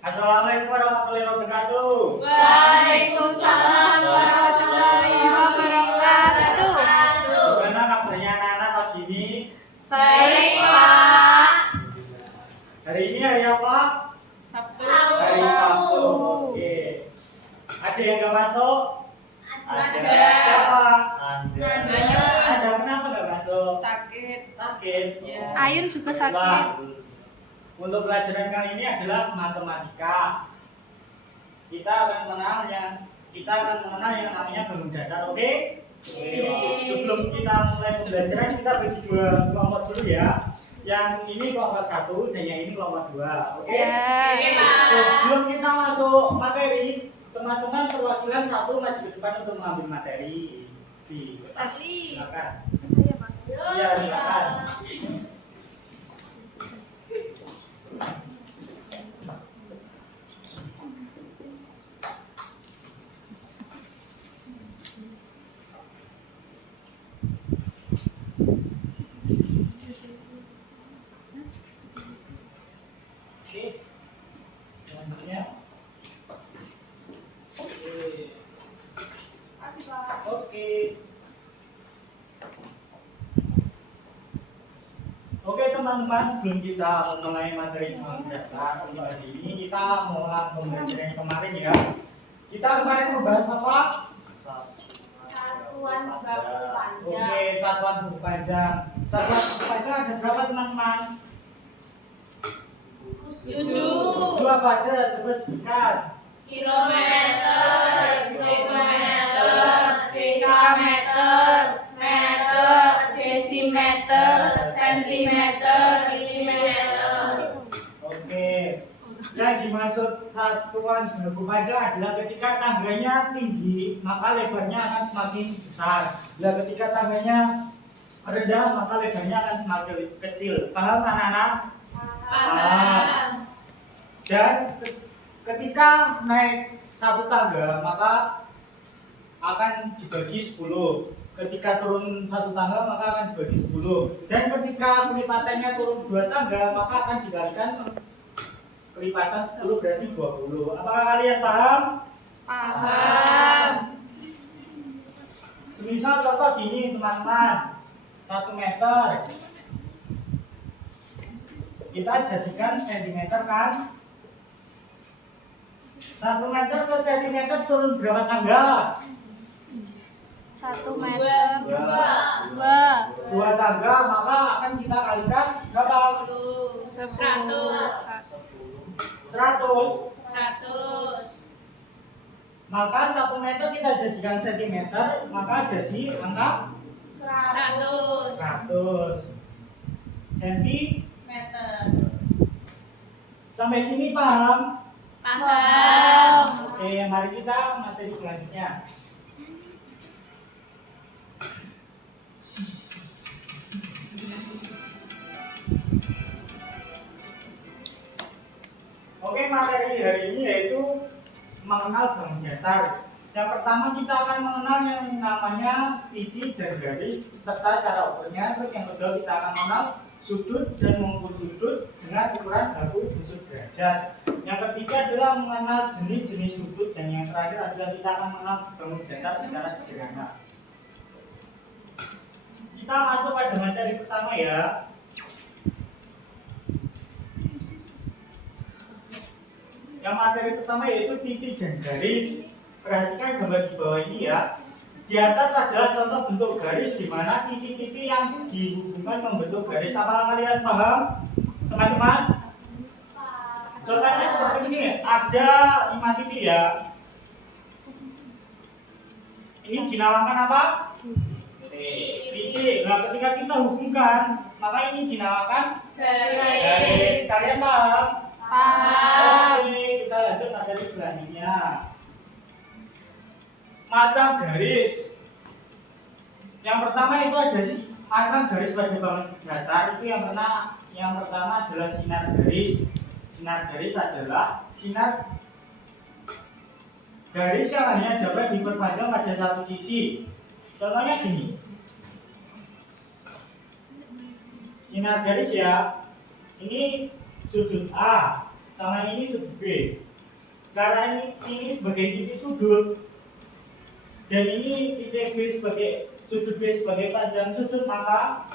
Assalamualaikum warahmatullahi wabarakatuh. Waalaikumsalam warahmatullahi wabarakatuh. Gimana kabarnya anak-anak pagi ini? Baik, Pak. Hari ini hari apa? Sabtu. Hari Sabtu. Oke. Ada yang nggak masuk? Ada. Siapa? Ada. Ada. Kenapa nggak masuk? Sakit. Sakit. Ya. Ayun juga sakit. Lah, untuk pelajaran kali ini adalah matematika. Kita akan mengenal yang namanya bangun datar, oke? Sebelum kita mulai pembelajaran, kita bagi dua kelompok dulu ya. Yang ini kelompok 1 dan yang ini kelompok 2, oke? Ya. Sebelum kita masuk materi, teman-teman perwakilan 1 maju ke depan untuk mengambil materi. Silakan. Saya, Pak. Iya, silakan. Oke. Selanjutnya. Oke. Oke teman-teman, sebelum kita mulai materi datar untuk hari ini, kita mengulang pembelajaran yang kemarin ya. Kita kemarin membahas apa? Satuan baku panjang. Oke, satuan buku panjang. Satuan buku panjang ada berapa teman-teman? 7 7 apa aja? Coba sebutkan. kilometer, dekameter, meter, desimeter, sentimeter, milimeter. Oke. Yang dimaksud satuan buku panjang adalah ketika tangganya tinggi, maka lebarnya akan semakin besar. Bila ketika tangganya rendah, maka lebarnya akan semakin kecil. Paham anak-anak? Paham. Dan ketika naik satu tangga, maka akan dibagi 10. Ketika turun satu tangga, maka akan dibagi 10. Dan ketika kelipatannya turun 2 tangga, maka akan dikalikan kelipatan 10 berarti 20. Apakah kalian paham? Paham. Semisal contoh gini teman-teman, 1 meter kita jadikan sentimeter kan? 1 meter ke sentimeter turun berapa tangga? 1 meter. 2. 2 tangga, maka akan kita kalikan berapa? 100. 100. Maka 1 meter kita jadikan sentimeter, maka jadi angka 100 sentimeter. Sampai sini paham? Paham. Oke, mari kita materi selanjutnya. Oke, materi hari ini yaitu mengenal bangun datar. Yang pertama kita akan mengenal yang namanya titik dan garis serta cara ukurnya. Terus yang kedua kita akan mengenal sudut dan mengukur sudut dengan ukuran baku busur derajat. Yang ketiga adalah mengenal jenis-jenis sudut dan yang terakhir adalah kita akan mengenal bangun datar secara sederhana. Kita masuk pada materi pertama ya. Yang materi pertama yaitu titik dan garis. Perhatikan gambar di bawah ini ya. Di atas adalah contoh bentuk garis di mana titik-titik yang dihubungkan membentuk garis. Apakah kalian paham, teman-teman? Contohnya seperti ini, ada 5 titik ya. Ini dinamakan apa? Titik. Nah, ketika kita hubungkan, maka ini dinamakan garis. Kalian paham? Paham. Oke, kita lanjut materi selanjutnya. Macam garis. Yang pertama itu ada macam garis pada bangun datar. Itu yang pertama adalah sinar garis. Sinar garis adalah sinar garis yang hanya dapat diperpanjang pada satu sisi. Contohnya gini. Sinar garis ya. Ini sudut A sama ini sudut B. Karena ini sebagai titik sudut dan ini titik B sebagai sudut B sebagai panjang sudut, maka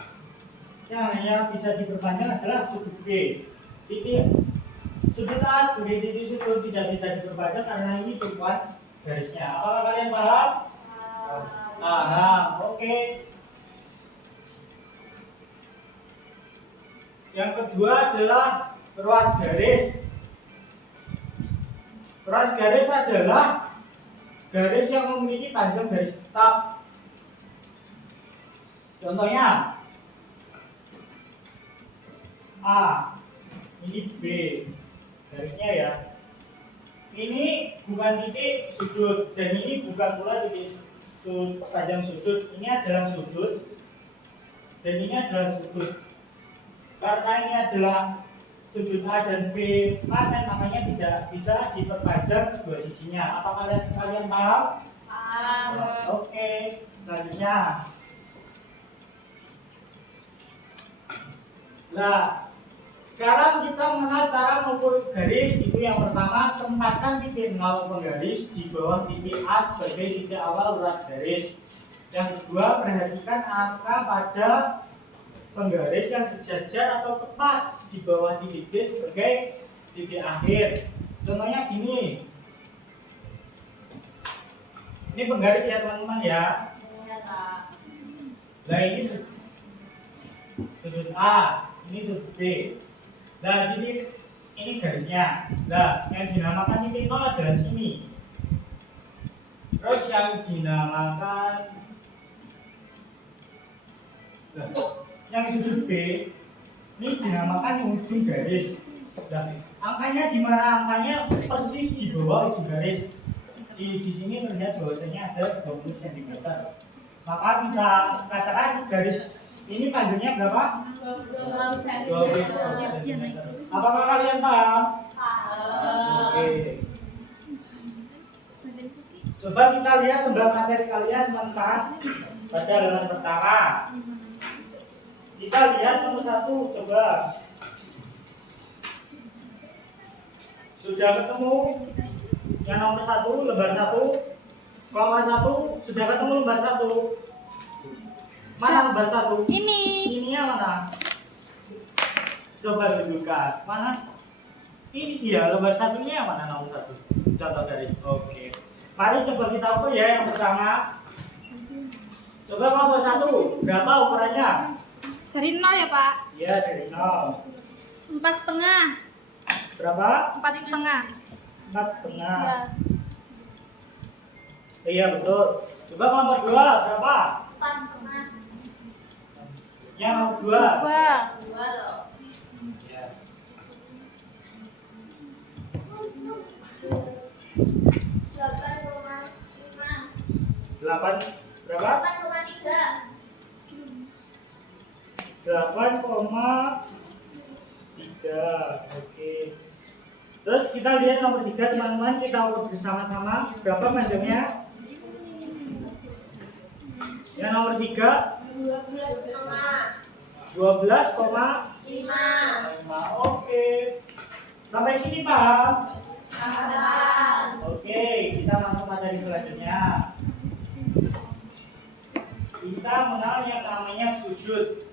yang hanya bisa diperpanjang adalah sudut B. Titik sudut A sebagai titik sudut tidak bisa diperpanjang karena ini tumpuan garisnya. Apakah kalian paham? Paham. Oke. Yang kedua adalah ruas garis. Ruas garis adalah garis yang memiliki panjang garis tetap. Contohnya A, ini B, garisnya ya. Ini bukan titik sudut dan ini bukan pula titik panjang sudut. Ini adalah sudut dan ini adalah sudut. Karena ini adalah sudut A dan B, maka namanya tidak bisa diperpanjang kedua sisinya. Apa kalian paham? Paham. Oke, selanjutnya. Nah, sekarang kita mengenal cara mengukur garis. Itu yang pertama, tempatkan titik 0 penggaris di bawah titik A sebagai titik awal ruas garis. Yang kedua, perhatikan angka pada penggaris yang sejajar atau tepat di bawah titik D sebagai titik akhir. Contohnya gini. Ini penggaris ya teman-teman ya. Nah ini sudut A, ini sudut B. Nah jadi ini garisnya. Nah yang dinamakan titik 0 adalah sini. Terus yang dinamakan yang sudut B ini dinamakan ujung garis. Nah, angkanya di mana? Angkanya persis di bawah ujung garis. Di sini terlihat bahwasanya ada 20 cm. Maka kita katakan garis ini panjangnya berapa? 20 cm. Apakah kalian paham? Paham. Oke. Coba kita lihat tembang materi kalian tentang pada halaman pertama. Kita lihat nomor 1, coba. Sudah ketemu yang nomor 1, lembar 1, koma 1, sudah ketemu lembar 1. Mana lembar 1? Ini. Ininya mana? Coba tunjukkan. Mana? Ini dia, lembar 1-nya mana nomor 1? Contoh garis. Oke. Mari coba kita ukur ya yang pertama. Coba nomor 1, berapa ukurannya? Dari 0 ya Pak? Ya, dari 0. 4,5. Berapa? 4,5. 4,5. Ya. Iya, betul. Coba nomor 2, berapa? 4,5. Yang nomor 2. 2. 2 loh. Ya. 8 berapa? 8,3. Oke. Terus kita lihat nomor 3 teman-teman, kita ukur bersama-sama berapa panjangnya? Yang nomor 3 12,5. Oke. Sampai sini paham? Paham. Oke, kita masuk materi selanjutnya. Kita mengenal yang namanya sudut.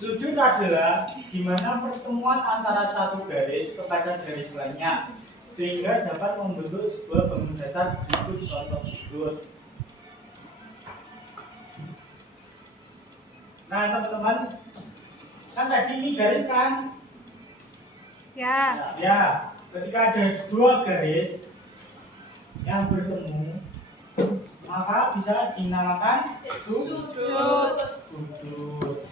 Sudut adalah di mana pertemuan antara satu garis kepada garis lainnya sehingga dapat membentuk sebuah bangun datar berikut contoh sudut. Nah teman-teman, kan tadi ini garis kan? Ya. Ya, ketika ada dua garis yang bertemu, maka bisa dinamakan sudut. Sudut.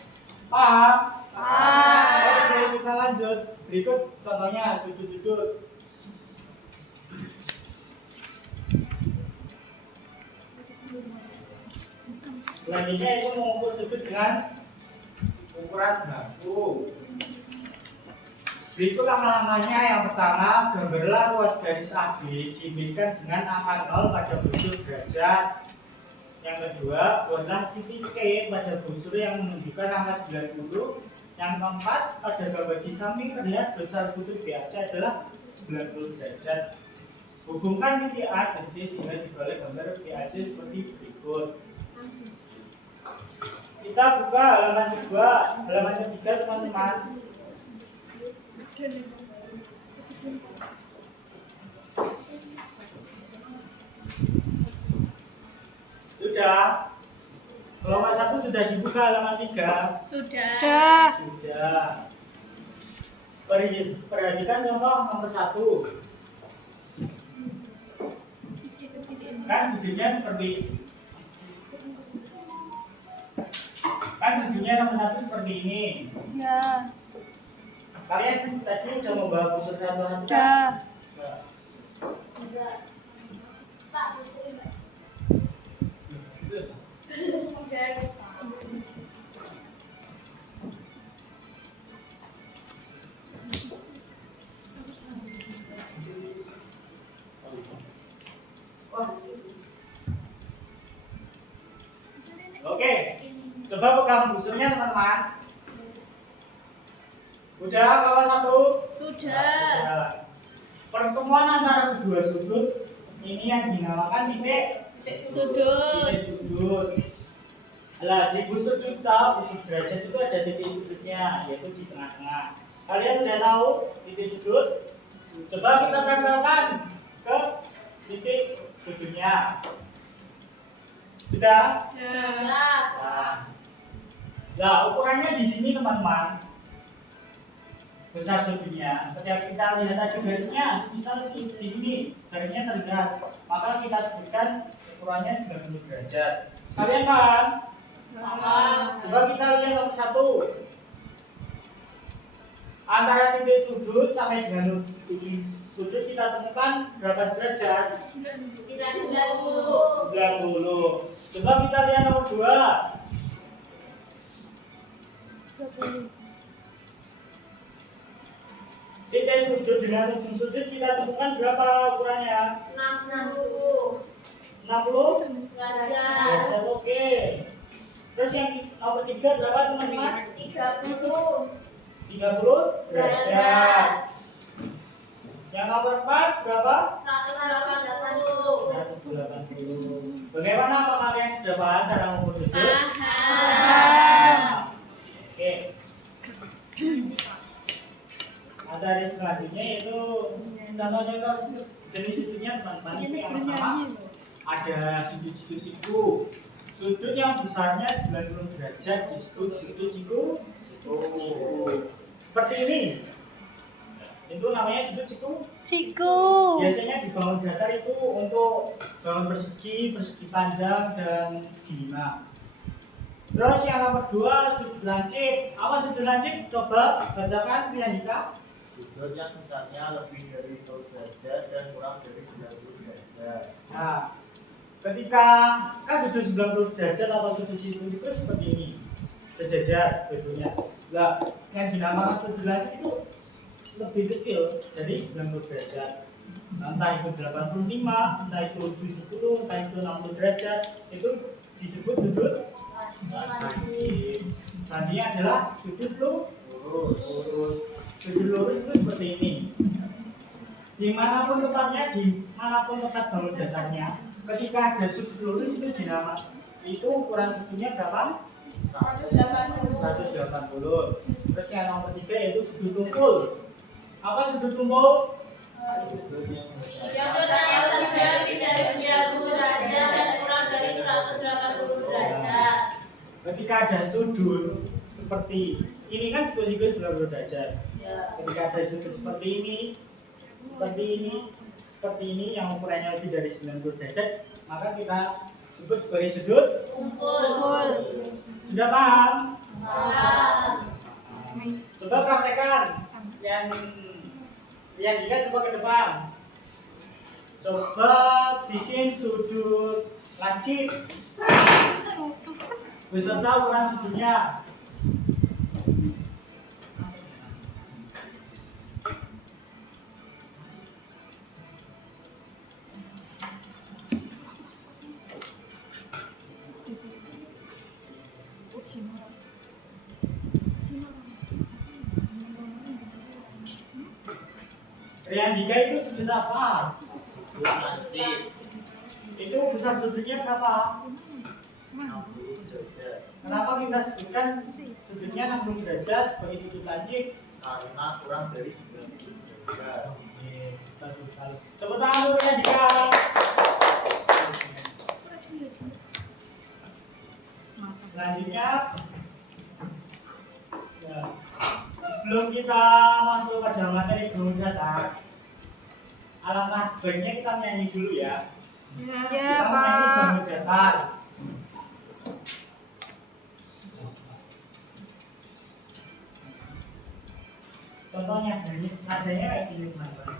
Paham? Paham. Oke, kita lanjut. Berikut contohnya sudut-sudut. Selanjutnya itu mengukur sudut dengan ukuran baku. Berikut langkah-langkahnya. Yang pertama, gambarlah ruas garis AB dibimbingkan dengan angka 0 pada busur derajat. Yang kedua, buatlah titik C pada busur yang menunjukkan angka 90 Yang keempat, pada gambar di samping terlihat besar sudut BAC adalah 90 derajat. Hubungkan titik A dan C sehingga dibalik gambar BAC seperti berikut. Kita buka halaman 2, halaman 3 teman-teman. Sudah. Kelompok 1 sudah dibuka halaman 3. Sudah. Sudah. Perhatikan contoh nomor 1. Kan sudutnya seperti nomor 1 seperti ini. Ya. Kalian tadi udah membawa busur satu-satu kan? Sudah. Nah. Pak, busur enggak? Oke, coba pegang busurnya teman-teman. Udah kawan 1? Sudah. Pertemuan antara kedua sudut ini yang dinamakan titik Sudut. sudut. Nah, di busur kita, busur derajat itu ada titik sudutnya, yaitu di tengah-tengah. Kalian udah tahu titik sudut? Coba kita tempelkan ke titik sudutnya. Sudah? Nah, ukurannya di sini teman-teman. Besar sudutnya. Ketika kita lihat tadi garisnya, misal di sini garisnya terlihat, maka kita sebutkan ukurannya 90 derajat. Kalian paham? Coba kita lihat nomor 1. Antara titik sudut sampai dengan ujung sudut kita temukan berapa derajat? 90. Coba kita lihat nomor 2. Titik sudut dengan ujung sudut kita temukan berapa ukurannya? 60 derajat. Oke. Terus yang nomor 3 berapa teman-teman? 30 derajat. Yang nomor 4 berapa? 180. Bagaimana apakah kalian sudah paham cara mengukur sudut? Paham. Oke. Materi selanjutnya yaitu contoh-contoh jenis sudutnya teman-teman. Yang pertama ada sudut siku. Sudut yang besarnya 90 derajat disebut sudut siku. Seperti ini. Itu namanya sudut Siku. biasanya dibangun datar itu untuk bangun persegi panjang dan segi 5. Terus yang nomor 2 sudut lancip. Apa sudut lancip? Coba bacakan Priyandika. Sudut yang besarnya lebih dari 0 derajat dan kurang dari 90 derajat. Nah, ketika kan sudut 90 derajat atau sudut siku itu seperti ini, sejajar bentuknya. Nah, yang dinamakan sudut lancip itu lebih kecil dari 90 derajat. Entah itu 85, entah itu 70, entah itu 60 derajat, itu disebut sudut lancip. Selanjutnya adalah sudut lurus. Sudut lurus itu seperti ini. Dimanapun tempat bangun datarnya, ketika ada sudut lurus itu dinamakan, itu ukuran sudutnya berapa? 180. Terus yang nomor 3 yaitu sudut tumpul. Apa sudut tumpul? Sudut yang Yang besarnya besarnya lebih dari 90 derajat dan kurang dari 180 derajat. Ketika ada sudut seperti ini kan sudut 90 derajat. Ketika ada sudut seperti ini yang ukurannya lebih dari 90 derajat, maka kita sebut sebagai sudut Tumpul. Sudah paham? Paham. Coba praktekkan. Yang dilihat coba ke depan. Coba bikin sudut lancip beserta ukuran sudutnya. Riandika itu sudut apa? lancip Itu besar sudutnya berapa? 60 derajat Kenapa kita sebutkan sudutnya 60 derajat sebagai sudut lancip? karena kurang dari 90 derajat. Oke, bagus sekali. Tepuk tangan untuk Riandika. Selanjutnya, ya, sebelum kita masuk pada materi bangun datar, alangkah baiknya kita nyanyi dulu ya. Ya, Kita menyanyi Pak. bangun datar. Contohnya, nadanya kayak gini teman-teman.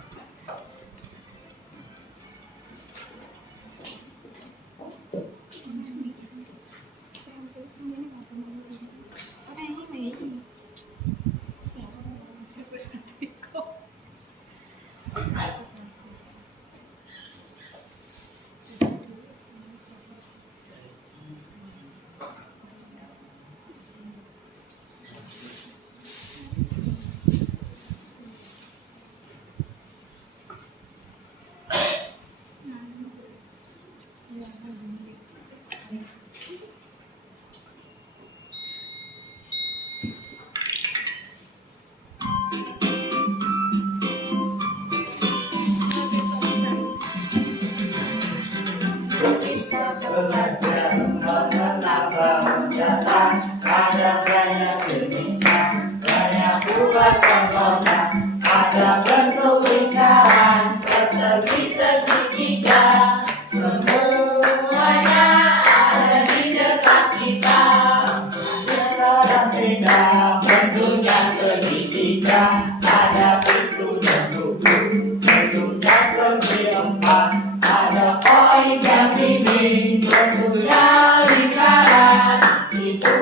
Belajar mengenal bangun datar, ada banyak jenisnya, banyak buah contohnya, ada bentuk lingkaran, Persegi segitiga, semuanya ada di dekat kita. sekarang beda, bentuknya segitiga, ada pintu dan buku, bentuknya segi empat, ada koin dan dinding, bentuknya lingkaran, Itu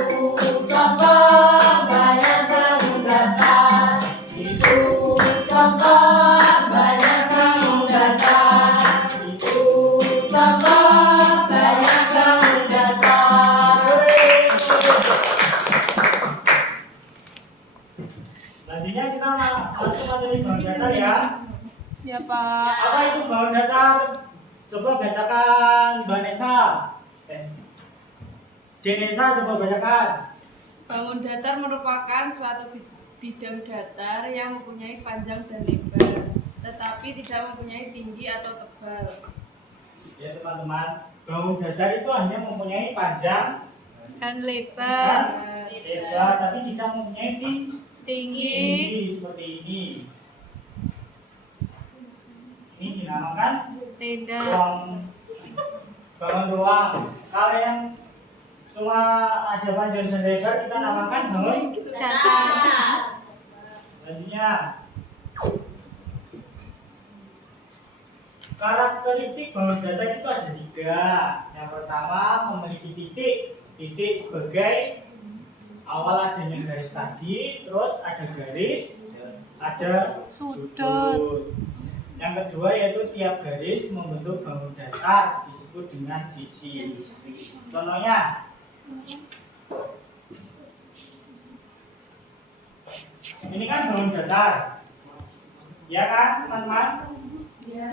contoh banyak bangun datar. Itu contoh banyak bangun datar. Itu contoh banyak bangun datar. Selanjutnya kita langsung materi bangun datar ya. Ya, Pak. Apa itu bangun datar? Coba bacakan Mbak Nesa. Denesa coba bacakan. Bangun datar merupakan suatu bidang datar yang mempunyai panjang dan lebar, tetapi tidak mempunyai tinggi atau tebal. Ya teman-teman, bangun datar itu hanya mempunyai panjang Dan dan lebar, lebar, tapi tidak mempunyai tinggi, tinggi seperti ini. Ini dinamakan tenda. ruang bangun ruang. Kalau yang cuma ada panjang dan lebar kita namakan bangun. Datar. Selanjutnya, karakteristik bangun datar itu ada 3. Yang pertama memiliki titik, titik sebagai awal adanya garis tadi, terus ada garis, ada sudut. Yang kedua yaitu tiap garis membentuk bangun datar disebut dengan sisi. Contohnya, ini kan bangun datar, ya kan teman-teman? Ya,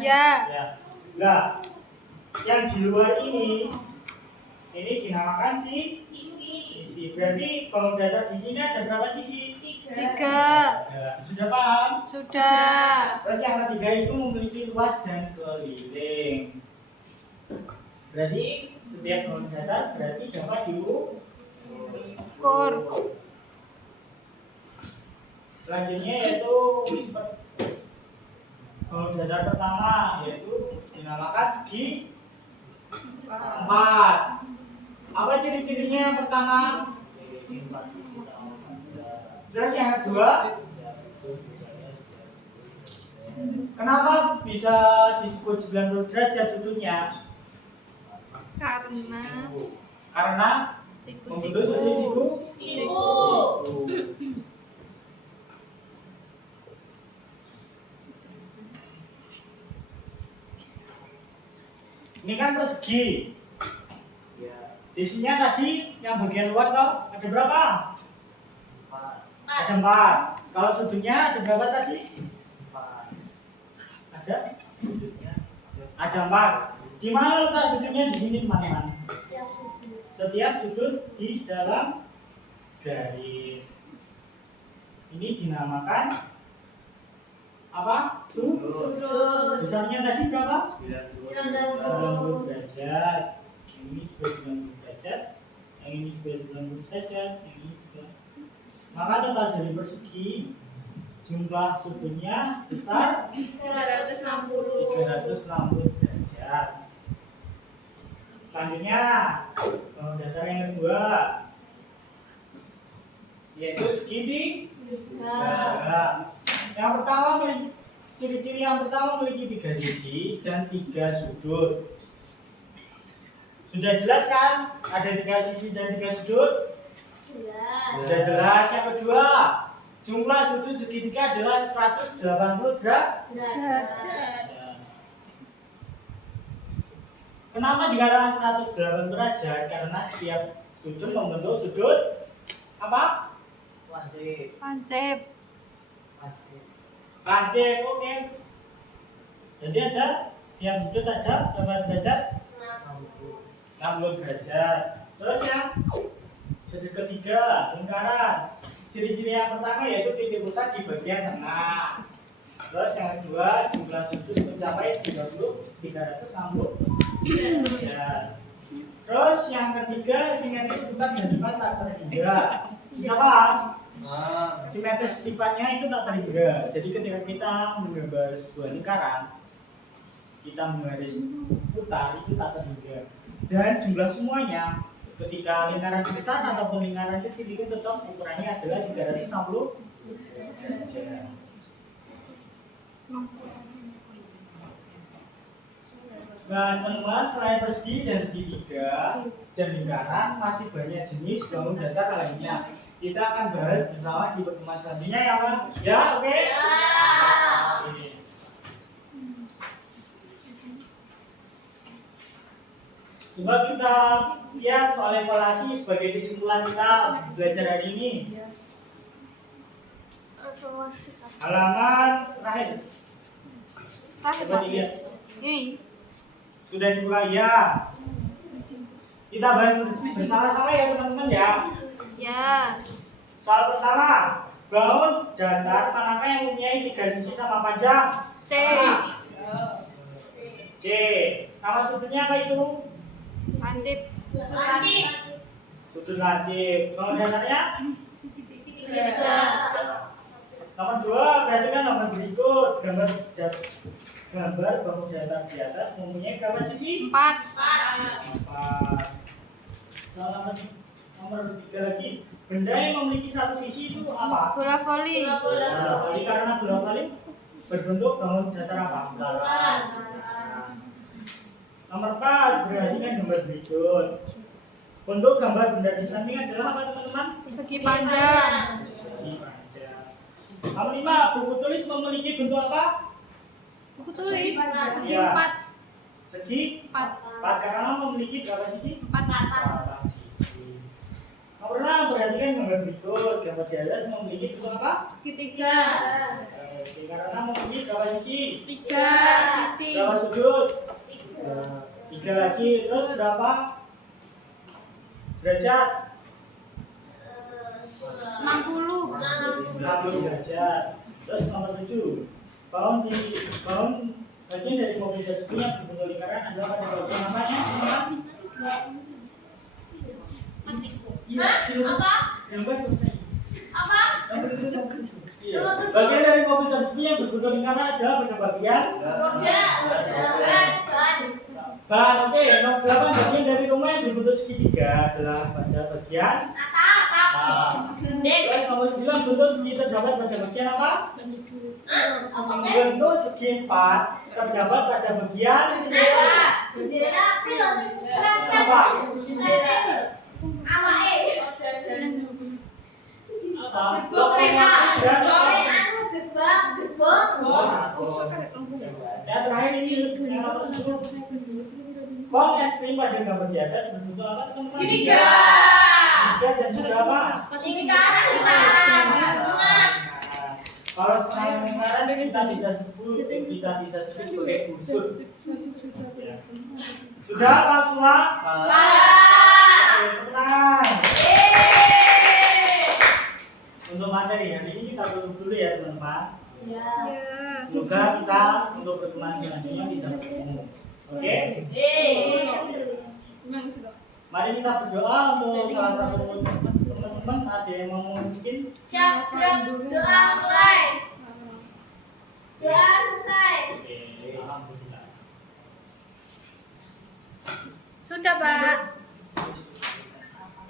Ya. Nah, yang di luar ini dinamakan Sisi sisi. Berarti bangun datar di sini ada berapa sisi? 3. 3. Ada. Sudah paham? Sudah. Terus yang ketiga itu memiliki luas dan keliling. Berarti setiap bangun datar berarti dapat Ukur. Selanjutnya yaitu bangun datar pertama yaitu dinamakan segi 4. Apa ciri-cirinya yang pertama? Terus yang kedua, kenapa bisa disebut 90 derajat sudutnya? Karena membentuk Siku-siku. Siku. Ini kan persegi. Ya, Sisinya tadi yang bagian luar toh ada berapa? 4, Ada 4. Kalau sudutnya ada berapa tadi? 4, Ada? Ada 4. Di mana letak sudutnya di sini teman-teman? Setiap sudut di dalam garis. Ini dinamakan apa? Sudut. Besarnya tadi berapa? 90 derajat. Ini juga 90 derajat. Yang ini juga 90 derajat. Yang ini juga. Maka total dari persegi jumlah sudutnya sebesar 360 derajat. Selanjutnya, dasar yang kedua, yaitu segitiga. Yang pertama, ciri-ciri yang pertama memiliki 3 sisi dan 3 sudut. Sudah jelas kan? Ada 3 sisi dan 3 sudut? Sudah jelas. Yang kedua, jumlah sudut segitiga adalah 180 derajat. Kenapa dikatakan 180 derajat? Karena setiap sudut membentuk sudut apa? Pancip. Lancip, oke. Jadi ada setiap sudut ada berapa derajat? 60 derajat. Terus yang sudut ketiga, lingkaran. Ciri-ciri yang pertama yaitu titik pusat di bagian tengah. Terus yang kedua, jumlah sudut mencapai 360 derajat. Terus yang ketiga, simetris lipat dan lipat tak terhingga. Kenapa? Simetris lipatnya itu tak terhingga. Jadi ketika kita menggambar sebuah lingkaran, kita menggaris putar itu tak terhingga. Dan jumlah semuanya, ketika lingkaran besar ataupun lingkaran kecil itu tetap ukurannya adalah 360 derajat. Nah, teman-teman, selain persegi dan segitiga dan lingkaran, masih banyak jenis bangun datar lainnya. Kita akan bahas bersama di pertemuan selanjutnya ya, Bang? Ya, oke? Oke. Coba kita lihat soal evaluasi sebagai kesimpulan kita belajar hari ini. Halaman terakhir. Coba dilihat. Sudah dibuka ya. Kita bahas bersama-sama ya teman-teman ya. Ya. Soal pertama, bangun datar manakah yang mempunyai 3 sisi sama panjang? C. C. Nama sudutnya apa itu? Pancip. Sudut lancip. Bangun datarnya? Segitiga. Nomor 2, perhatikan nomor berikut. Gambar bangun datar di atas mempunyai berapa sisi? 4. 4. Soal nomor 3 lagi. Benda yang memiliki 1 sisi itu apa? Bola voli. Bola voli. Karena bola voli berbentuk bangun datar apa? Lingkaran. Nomor 4, perhatikan gambar berikut. Bentuk gambar benda di samping adalah apa teman-teman? Persegi panjang. Persegi panjang. Nomor 5, buku tulis memiliki bentuk apa? Buku tulis segi Iya. 4. Segi 4 karena memiliki berapa sisi? 4 sisi. Nomor 6, perhatikan gambar berikut. Gambar di atas memiliki bentuk apa? Segitiga. Oke, karena memiliki berapa sisi? 3 sisi. Berapa sudut? 3 lagi. Terus berapa derajat? 60. 60 derajat. Terus nomor 7, bangun bagian dari mobil tersebut yang berbentuk lingkaran adalah pada bagian namanya? Iya, Apa? gambar selesai. Apa? Iya. Bagian dari mobil tersebut yang berbentuk lingkaran adalah pada bagian ban. Oke, nomor 8, bagian dari rumah yang berbentuk segitiga adalah pada bagian terus nomor 9, bentuk segi terdapat pada bagian apa? Bentuk segi 4 terdapat pada bagian apa? Yang terakhir ini yang nomor 10. Kon ekstrim pada gambar di atas berbentuk apa teman-teman? Segitiga. Dan juga apa? Kalau sekarang kita bisa sebut sebagai unsur. Ya. Sudah Pak semua? Oke, tenang. Untuk materi hari ini kita tutup dulu ya teman-teman. Ya. Semoga kita untuk pertemuan selanjutnya bisa bertemu. Oke? Mari kita berdoa untuk salah satu teman-teman. Ada yang mau mungkin? Siap, doa mulai. Doa selesai. Oke, alhamdulillah. Sudah, Pak.